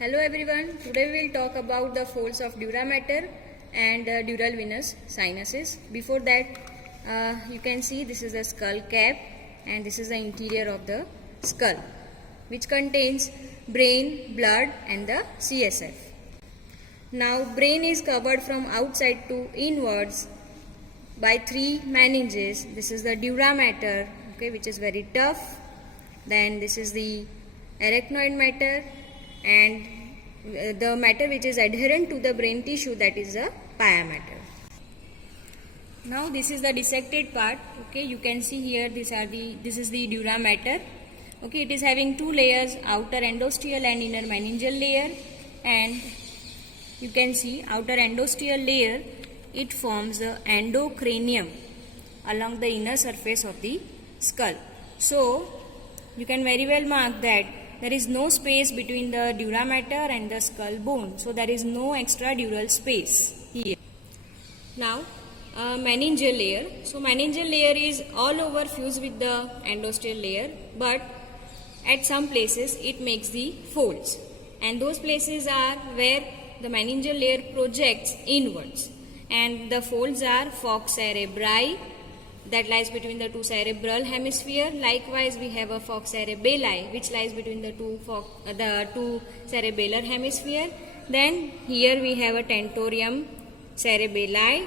Hello everyone, today we will talk about the folds of dura mater and dural venous sinuses. Before that, you can see this is the skull cap and this is the interior of the skull, which contains brain, blood and the CSF. Now brain is covered from outside to inwards by three meninges. This is the dura mater, which is very tough. Then this is the arachnoid mater, and the matter which is adherent to the brain tissue, that is the pia mater. Now this is the dissected part. You can see here this is the dura mater. It is having two layers, outer endosteal and inner meningeal layer, and you can see outer endosteal layer, it forms the endocranium along the inner surface of the skull. So you can very well mark that there is no space between the dura mater and the skull bone. So there is no extradural space here. Now meningeal layer. So meningeal layer is all over fused with the endosteal layer, but at some places it makes the folds, and those places are where the meningeal layer projects inwards, and the folds are falx cerebri, that lies between the two cerebral hemisphere. Likewise, we have a falx cerebelli, which lies between the two cerebellar hemisphere. Then here we have a tentorium cerebelli,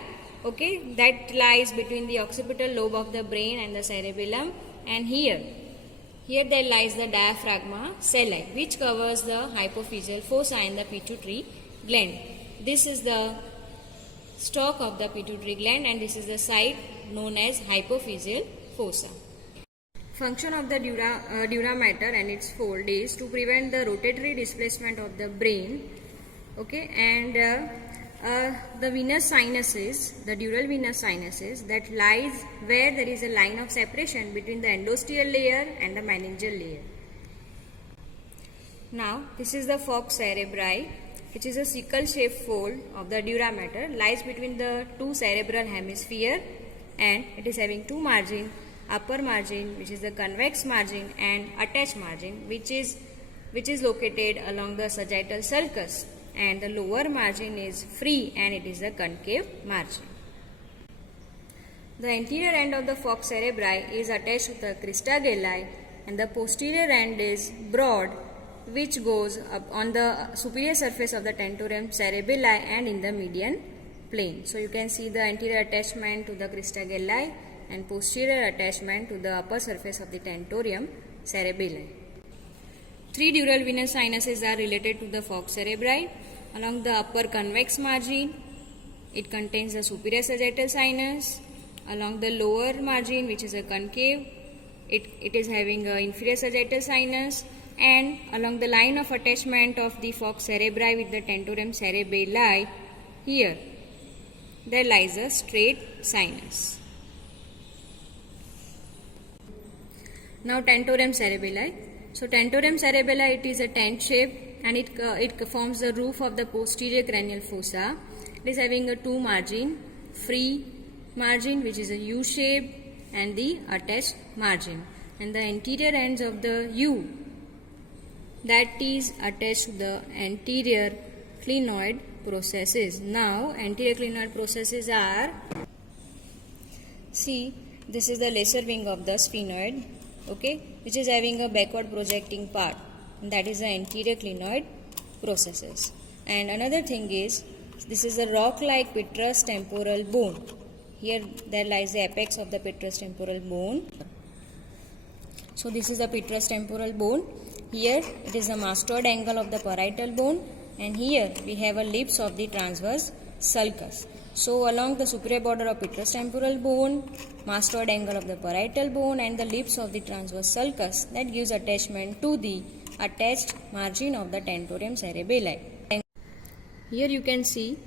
that lies between the occipital lobe of the brain and the cerebellum. And here there lies the diaphragma celli, which covers the hypophyseal fossa and the pituitary gland. This is the stalk of the pituitary gland, and this is the site known as hypophyseal fossa. Function of the dura mater and its fold is to prevent the rotatory displacement of the brain. And the venous sinuses, the dural venous sinuses, that lies where there is a line of separation between the endosteal layer and the meningeal layer. Now this is the falx cerebri, which is a sickle-shaped fold of the dura mater, lies between the two cerebral hemisphere, and it is having two margin, upper margin, which is the convex margin, and attached margin, which is located along the sagittal sulcus, and the lower margin is free and it is the concave margin. The anterior end of the falx cerebri is attached to the crista galli, and the posterior end is broad, which goes up on the superior surface of the tentorium cerebelli and in the median plane. So you can see the anterior attachment to the crista galli and posterior attachment to the upper surface of the tentorium cerebelli. Three dural venous sinuses are related to the falx cerebri. Along the upper convex margin, it contains the superior sagittal sinus. Along the lower margin, which is a concave, it is having an inferior sagittal sinus. And along the line of attachment of the falx cerebri with the tentorium cerebelli, here there lies a straight sinus. Now tentorium cerebelli. So tentorium cerebelli, it is a tent shape, and it forms the roof of the posterior cranial fossa. It is having a two margin, free margin, which is a U shape, and the attached margin. And the anterior ends of the U, that is attached to the anterior clinoid processes. Now anterior clinoid processes are, see, this is the lesser wing of the sphenoid, which is having a backward projecting part, and that is the anterior clinoid processes. And another thing is, this is the rock-like petrous temporal bone. Here there lies the apex of the petrous temporal bone. So this is the petrous temporal bone. Here it is the mastoid angle of the parietal bone, and here we have a lips of the transverse sulcus. So along the superior border of petrous temporal bone, mastoid angle of the parietal bone, and the lips of the transverse sulcus, that gives attachment to the attached margin of the tentorium cerebelli. And here you can see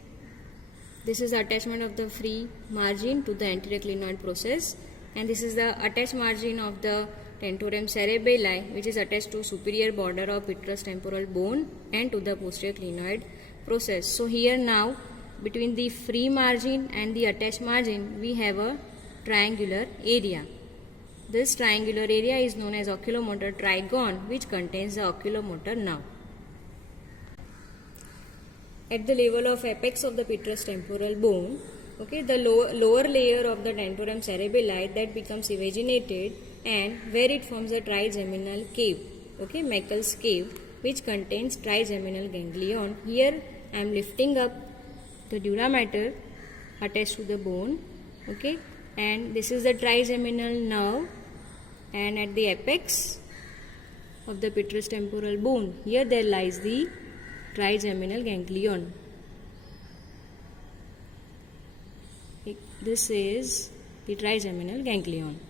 this is the attachment of the free margin to the anterior clinoid process, and this is the attached margin of the tentorium cerebelli, which is attached to superior border of petrous temporal bone and to the posterior clinoid process. So here now, between the free margin and the attached margin, we have a triangular area. This triangular area is known as oculomotor trigone, which contains the oculomotor nerve. at the level of apex of the petrous temporal bone, okay, the lower layer of the tentorium cerebelli that becomes evaginated, and where it forms a trigeminal cave, okay, Meckel's cave, which contains trigeminal ganglion. Here I am lifting up the dura mater attached to the bone, okay, and this is the trigeminal nerve, and at the apex of the petrous temporal bone, here there lies the trigeminal ganglion. This is the trigeminal ganglion.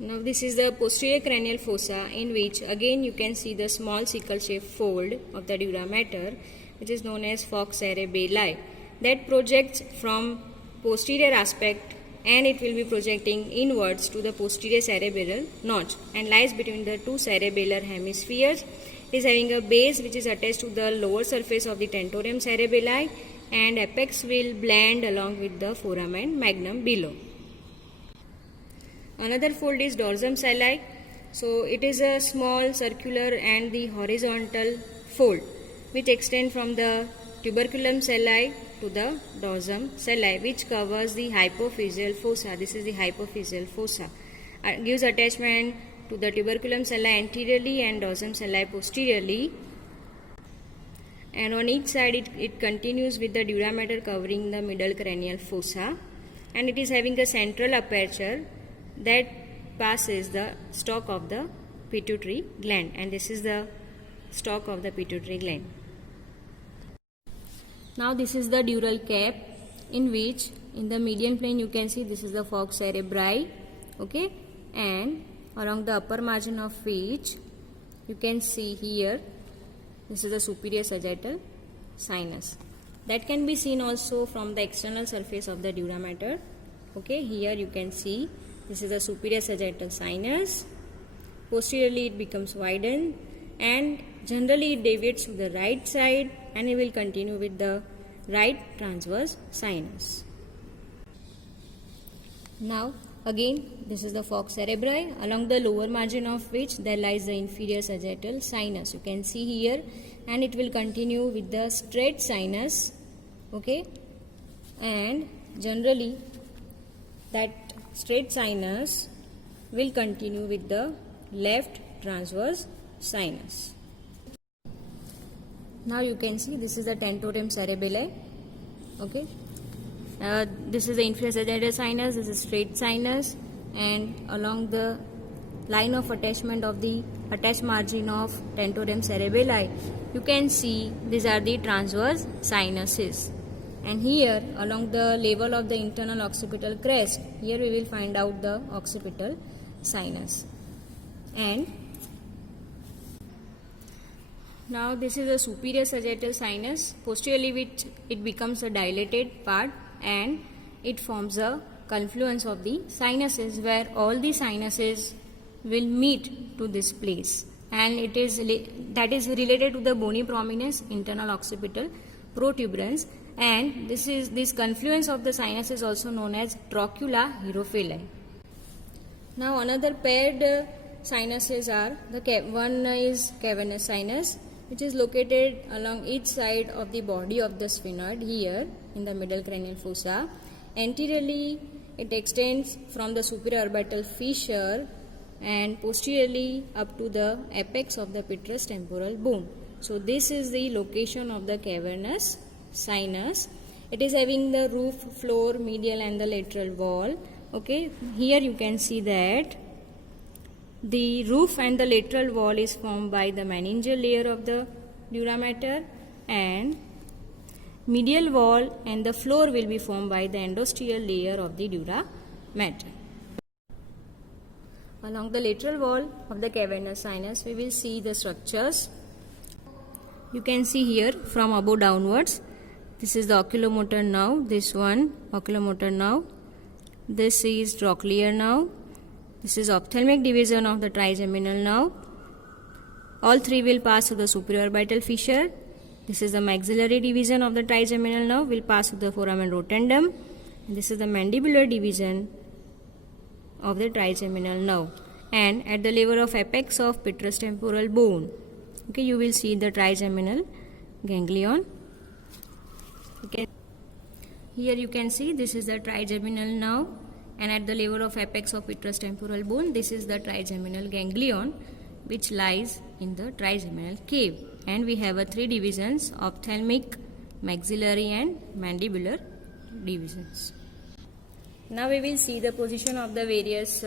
Now this is the posterior cranial fossa, in which again you can see the small sickle-shaped fold of the dura mater, which is known as falx cerebelli, that projects from posterior aspect, and it will be projecting inwards to the posterior cerebellar notch and lies between the two cerebellar hemispheres. It is having a base which is attached to the lower surface of the tentorium cerebelli, and apex will blend along with the foramen magnum below. Another fold is dorsum celli. So it is a small circular and the horizontal fold which extend from the tuberculum celli to the dorsum celli, which covers the hypophyseal fossa. This is the hypophyseal fossa. Gives attachment to the tuberculum celli anteriorly and dorsum celli posteriorly. And on each side it continues with the dura mater covering the middle cranial fossa, and it is having a central aperture that passes the stalk of the pituitary gland, and this is the stalk of the pituitary gland. Now this is the dural cap, in which in the median plane you can see this is the falx cerebri, okay, and along the upper margin of which you can see here this is the superior sagittal sinus. That can be seen also from the external surface of the dura mater. Okay, here you can see this is the superior sagittal sinus. Posteriorly it becomes widened, and generally it deviates to the right side, and it will continue with the right transverse sinus. Now again this is the falx cerebri, along the lower margin of which there lies the inferior sagittal sinus. You can see here, and it will continue with the straight sinus, okay, and generally that straight sinus will continue with the left transverse sinus. Now you can see this is the tentorium cerebelli, okay. This is the inferior sagittal sinus, this is straight sinus, and along the line of attachment of the attached margin of tentorium cerebelli, you can see these are the transverse sinuses. And here along the level of the internal occipital crest, here we will find out the occipital sinus. And now this is the superior sagittal sinus, posteriorly which it becomes a dilated part, and it forms a confluence of the sinuses where all the sinuses will meet to this place, and it is that is related to the bony prominence, internal occipital protuberance, and this confluence of the sinus is also known as trocula hierophili. Now another paired sinuses are one is cavernous sinus, which is located along each side of the body of the sphenoid here in the middle cranial fossa. Anteriorly it extends from the superior orbital fissure and posteriorly up to the apex of the petrous temporal bone. So this is the location of the cavernous sinus. It is having the roof, floor, medial and the lateral wall. Okay, here you can see that the roof and the lateral wall is formed by the meningeal layer of the dura mater, and medial wall and the floor will be formed by the endosteal layer of the dura mater. Along the lateral wall of the cavernous sinus, we will see the structures. You can see here from above downwards. This is the oculomotor nerve, this one oculomotor nerve. This is trochlear nerve. This is ophthalmic division of the trigeminal nerve. All three will pass to the superior orbital fissure. This is the maxillary division of the trigeminal nerve, will pass to the foramen rotundum. And this is the mandibular division of the trigeminal nerve. And at the level of apex of petrous temporal bone, okay, you will see the trigeminal ganglion Here you can see this is the trigeminal nerve, and at the level of apex of petrous temporal bone, this is the trigeminal ganglion which lies in the trigeminal cave. And we have three divisions: ophthalmic, maxillary and mandibular divisions. Now we will see the position of the various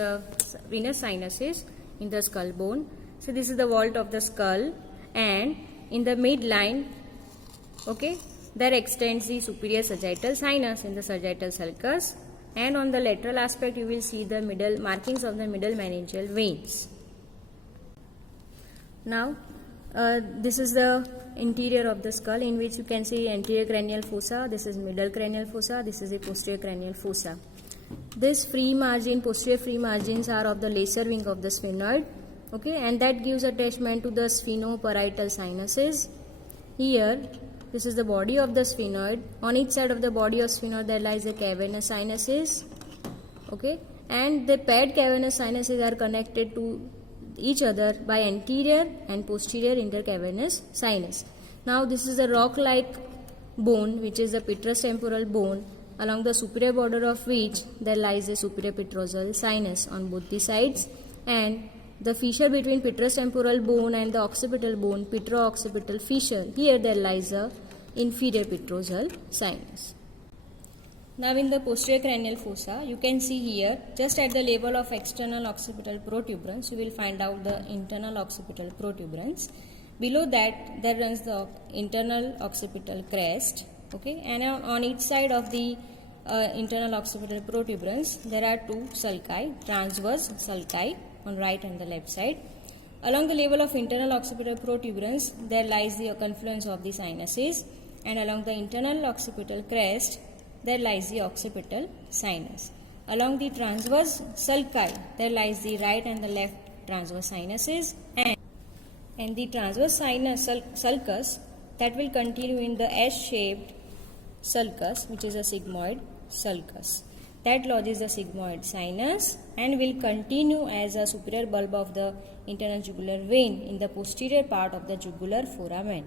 venous sinuses in the skull bone. So this is the vault of the skull, and in the midline, okay, there extends the superior sagittal sinus in the sagittal sulcus, and on the lateral aspect you will see the middle markings of the middle meningeal veins. Now this is the interior of the skull, in which you can see anterior cranial fossa, this is middle cranial fossa, this is a posterior cranial fossa. This free margin, posterior free margins are of the lesser wing of the sphenoid, okay, and that gives attachment to the sphenoparietal sinuses. Here, this is the body of the sphenoid. On each side of the body of sphenoid there lies the cavernous sinuses, okay, and the paired cavernous sinuses are connected to each other by anterior and posterior intercavernous sinus. Now this is a rock-like bone, which is the petrous temporal bone, along the superior border of which there lies a superior petrosal sinus on both the sides, and the fissure between petrous temporal bone and the occipital bone, petro-occipital fissure, here there lies a inferior petrosal sinus. Now in the posterior cranial fossa, you can see here, just at the level of external occipital protuberance, you will find out the internal occipital protuberance. Below that, there runs the internal occipital crest, okay, and on each side of the internal occipital protuberance, there are two sulci, transverse sulci on right and the left side. Along the level of internal occipital protuberance, there lies the confluence of the sinuses, and along the internal occipital crest, there lies the occipital sinus. Along the transverse sulci, there lies the right and the left transverse sinuses, and the transverse sinus sulcus that will continue in the S-shaped sulcus, which is a sigmoid sulcus. That lodges the sigmoid sinus and will continue as a superior bulb of the internal jugular vein in the posterior part of the jugular foramen.